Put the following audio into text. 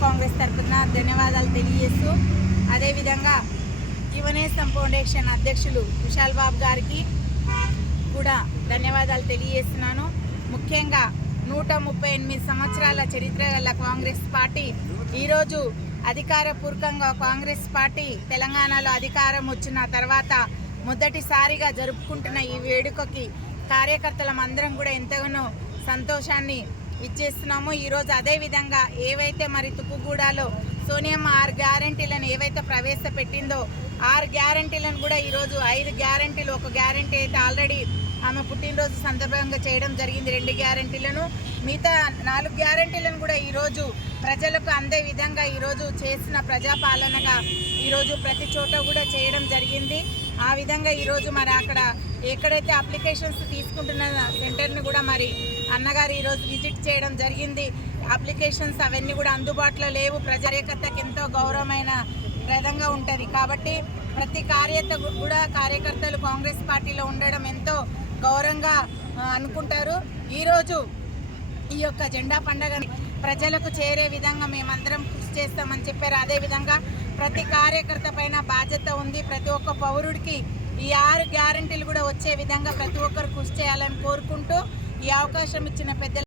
కాంగ్రెస్ తరఫున ధన్యవాదాలు తెలియజేస్తూ అదేవిధంగా యువనేస్తం ఫౌండేషన్ అధ్యక్షులు విశాల్ బాబు గారికి కూడా ధన్యవాదాలు తెలియజేస్తున్నాను. ముఖ్యంగా నూట ముప్పై ఎనిమిది సంవత్సరాల చరిత్ర గల కాంగ్రెస్ పార్టీ ఈరోజు అధికారపూర్వకంగా కాంగ్రెస్ పార్టీ తెలంగాణలో అధికారం వచ్చిన తర్వాత మొదటిసారిగా జరుపుకుంటున్న ఈ వేడుకకి కార్యకర్తలం అందరం కూడా ఎంతగానో సంతోషాన్ని ఇచ్చేస్తున్నాము ఈరోజు అదే విధంగా ఏవైతే మరి తుప్పుగూడలో సోనియమ్మ ఆరు గ్యారంటీలను ఏవైతే ప్రవేశపెట్టిందో ఆరు గ్యారంటీలను కూడా ఈరోజు ఐదు గ్యారంటీలు ఒక గ్యారంటీ అయితే ఆల్రెడీ ఆమె పుట్టినరోజు సందర్భంగా చేయడం జరిగింది. రెండు గ్యారంటీలను మిగతా నాలుగు గ్యారంటీలను కూడా ఈరోజు ప్రజలకు అందే విధంగా ఈరోజు చేసిన ప్రజాపాలనగా ఈరోజు ప్రతి చోట కూడా చేయడం జరిగింది. ఆ విధంగా ఈరోజు మరి అక్కడ ఎక్కడైతే అప్లికేషన్స్ తీసుకుంటున్న సెంటర్ని కూడా మరి అన్నగారు ఈరోజు విజిట్ చేయడం జరిగింది. అప్లికేషన్స్ అవన్నీ కూడా అందుబాటులో లేవు. ప్రజాకర్తకి ఎంతో గౌరవమైన ప్రదంగా ఉంటుంది. కాబట్టి ప్రతి కార్యత కూడా కార్యకర్తలు కాంగ్రెస్ పార్టీలో ఉండడం ఎంతో గౌరవంగా అనుకుంటారు. ఈరోజు ఈ యొక్క జెండా పండుగని ప్రజలకు చేరే విధంగా మేమందరం కృషి చేస్తామని చెప్పారు. అదేవిధంగా ప్రతి కార్యకర్త పైన బాధ్యత ఉంది. ప్రతి ఒక్క పౌరుడికి ఈ ఆరు గ్యారంటీలు కూడా వచ్చే విధంగా ప్రతి ఒక్కరు కృషి చేయాలని కోరుకుంటూ ఈ అవకాశం ఇచ్చిన పెద్ద